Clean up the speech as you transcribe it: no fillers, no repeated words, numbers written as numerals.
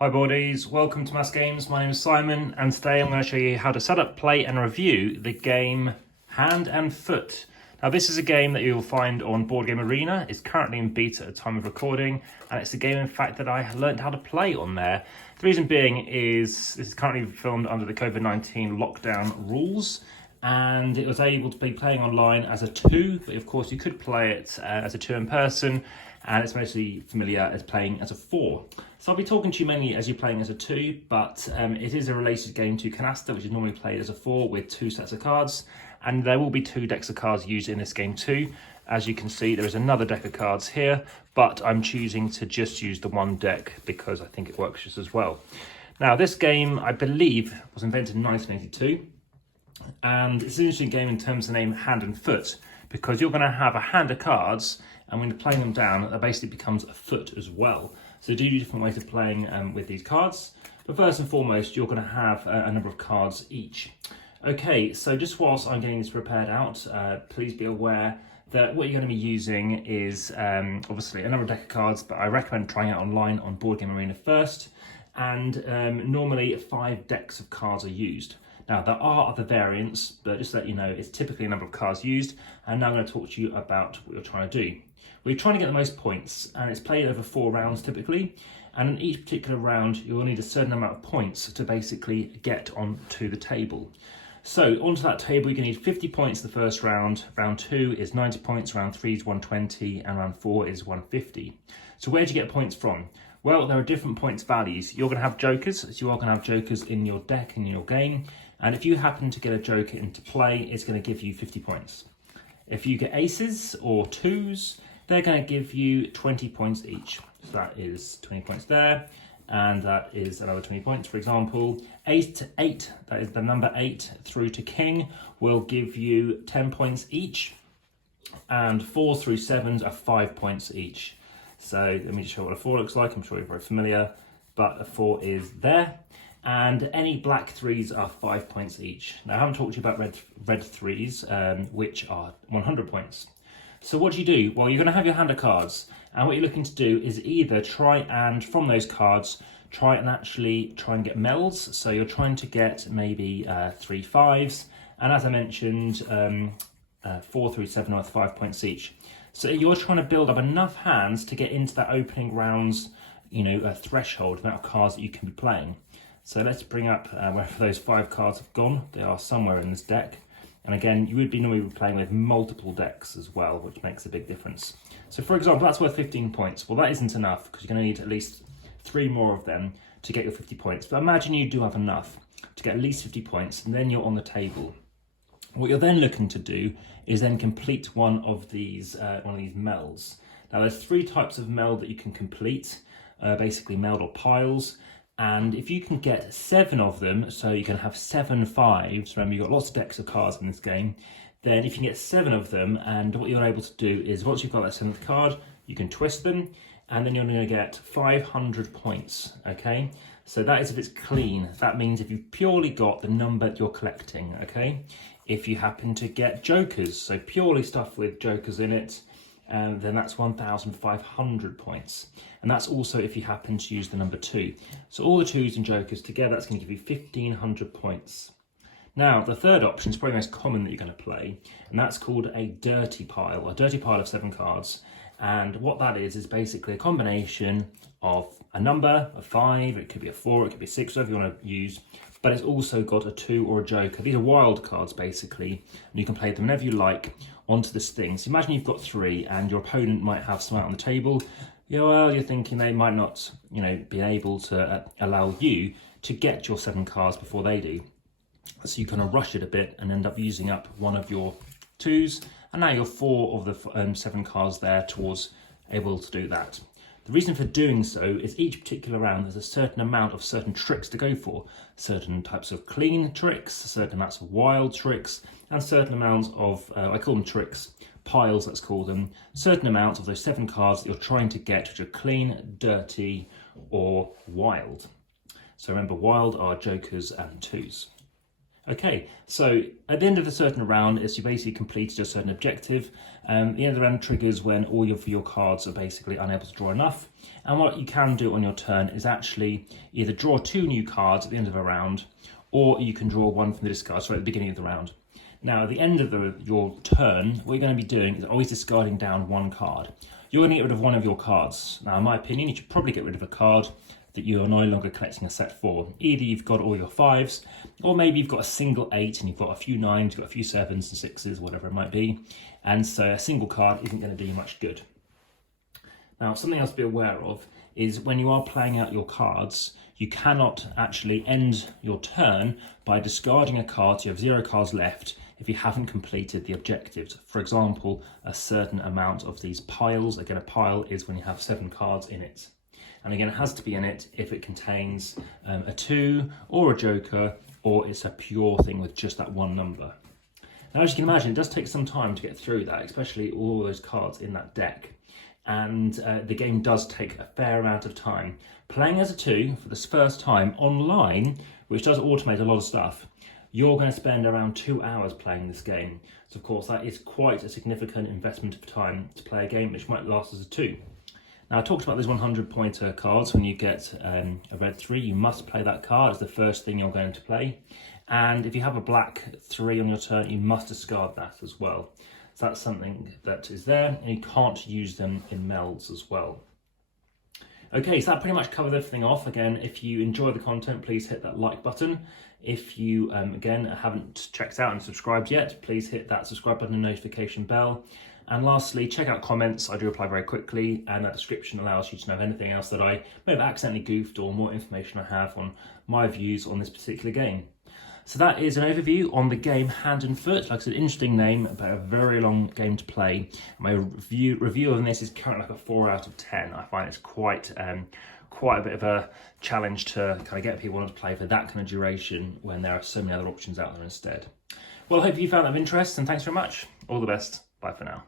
Hi boardies, welcome to Amass Games. My name is Simon and today I'm going to show you how to set up, play and review the game Hand and Foot. Now this is a game that you'll find on Board Game Arena. It's currently in beta at the time of recording and it's a game in fact that I learned how to play on there. The reason being is this is currently filmed under the COVID-19 lockdown rules and it was able to be playing online as a 2, but of course you could play it as a 2 in person, and it's mostly familiar as playing as a 4. So I'll be talking to you mainly as you're playing as a 2, but it is a related game to Canasta, which is normally played as a 4 with 2 sets of cards, and there will be 2 decks of cards used in this game too. As you can see, there is another deck of cards here, but I'm choosing to just use the one deck because I think it works just as well. Now this game, I believe, was invented in 1982. And it's an interesting game in terms of the name Hand and Foot, because you're going to have a hand of cards, and when you're playing them down, that basically becomes a foot as well. So do different ways of playing with these cards. But first and foremost, you're going to have a number of cards each. Okay, so just whilst I'm getting this prepared out, please be aware that what you're going to be using is obviously a number of deck of cards, but I recommend trying it online on Board Game Arena first. And normally 5 decks of cards are used. Now, there are other variants, but just to let you know, it's typically a number of cards used. And now I'm going to talk to you about what you're trying to do. We're trying to get the most points, and it's played over 4 rounds typically. And in each particular round, you'll need a certain amount of points to basically get onto the table. So onto that table, you're going to need 50 points the first round. Round 2 is 90 points, round 3 is 120, and round 4 is 150. So where do you get points from? Well, there are different points values. You're going to have jokers, so you are going to have jokers in your deck, in your game. And if you happen to get a joker into play, it's going to give you 50 points. If you get aces or 2s, they're going to give you 20 points each. So that is 20 points there, and that is another 20 points. For example, 8 to 8, that is the number 8 through to king, will give you 10 points each. And 4 through 7s are 5 points each. So let me just show what a 4 looks like. I'm sure you're very familiar, but a 4 is there. And any black 3s are 5 points each. Now I haven't talked to you about red 3s, which are 100 points. So what do? Well, you're going to have your hand of cards, and what you're looking to do is either try and, from those cards, try and get melds. So you're trying to get maybe 3 5s, and as I mentioned, 4 through 7 are 5 points each. So you're trying to build up enough hands to get into that opening round's, a threshold amount of cards that you can be playing. So let's bring up wherever those 5 cards have gone. They are somewhere in this deck. And again, you would be normally playing with multiple decks as well, which makes a big difference. So for example, that's worth 15 points. Well, that isn't enough because you're going to need at least 3 more of them to get your 50 points. But imagine you do have enough to get at least 50 points, and then you're on the table. What you're then looking to do is then complete one of these melds. Now there's 3 types of meld that you can complete, basically meld or piles. And if you can get 7 of them, so you can have 7 5s, remember you've got lots of decks of cards in this game, then if you can get 7 of them, and what you're able to do is once you've got that 7th card, you can twist them, and then you're going to get 500 points, okay? So that is if it's clean. That means if you've purely got the number you're collecting, okay? If you happen to get jokers, so purely stuff with jokers in it, then that's 1,500 points. And that's also if you happen to use the number 2. So all the 2s and jokers together, that's going to give you 1,500 points. Now, the third option is probably the most common that you're going to play, and that's called a dirty pile of 7 cards. And what that is basically a combination of a number, a 5, it could be a 4, it could be a 6, whatever you want to use, but it's also got a 2 or a joker. These are wild cards basically, and you can play them whenever you like onto this thing. So imagine you've got 3 and your opponent might have some out on the table. You're thinking they might not, be able to allow you to get your 7 cards before they do. So you kind of rush it a bit and end up using up one of your 2s, and now you're 4 of the 7 cards there towards able to do that. The reason for doing so is each particular round there's a certain amount of certain tricks to go for. Certain types of clean tricks, certain amounts of wild tricks, and certain amounts of, I call them tricks, piles let's call them, certain amounts of those 7 cards that you're trying to get which are clean, dirty, or wild. So remember, wild are jokers and 2s. Okay, so at the end of a certain round, it's you basically completed a certain objective. The end of the round triggers when all of your cards are basically unable to draw enough. And what you can do on your turn is actually either draw 2 new cards at the end of a round, or you can draw 1 from the discard, sorry, at the beginning of the round. Now, at the end of your turn, what you're going to be doing is always discarding down 1 card. You're going to get rid of one of your cards. Now, in my opinion, you should probably get rid of a card that you are no longer collecting a set for. Either you've got all your 5s, or maybe you've got a single 8 and you've got a few 9s, you've got a few 7s and 6s, whatever it might be. And so a single card isn't going to do you much good. Now, something else to be aware of is when you are playing out your cards, you cannot actually end your turn by discarding a card. So you have 0 cards left if you haven't completed the objectives. For example, a certain amount of these piles. Again, a pile is when you have 7 cards in it. And again, it has to be in it if it contains a 2 or a joker, or it's a pure thing with just that 1 number. Now, as you can imagine, it does take some time to get through that, especially all those cards in that deck. And the game does take a fair amount of time. Playing as a 2 for this first time online, which does automate a lot of stuff, you're going to spend around 2 hours playing this game. So of course that is quite a significant investment of time to play a game which might last as a 2. Now, I talked about these 100-pointer cards. When you get a red 3, you must play that card as the first thing you're going to play. And if you have a black 3 on your turn, you must discard that as well. So that's something that is there, and you can't use them in melds as well. Okay, so that pretty much covers everything off. Again, if you enjoy the content, please hit that like button. If you, again, haven't checked out and subscribed yet, please hit that subscribe button and notification bell. And lastly, check out comments. I do reply very quickly, and that description allows you to know anything else that I may have accidentally goofed, or more information I have on my views on this particular game. So that is an overview on the game Hand and Foot. Like I said, interesting name, but a very long game to play. My review on this is currently like a 4 out of 10. I find it's quite a bit of a challenge to kind of get people to play for that kind of duration when there are so many other options out there instead. Well, I hope you found that of interest, and thanks very much. All the best. Bye for now.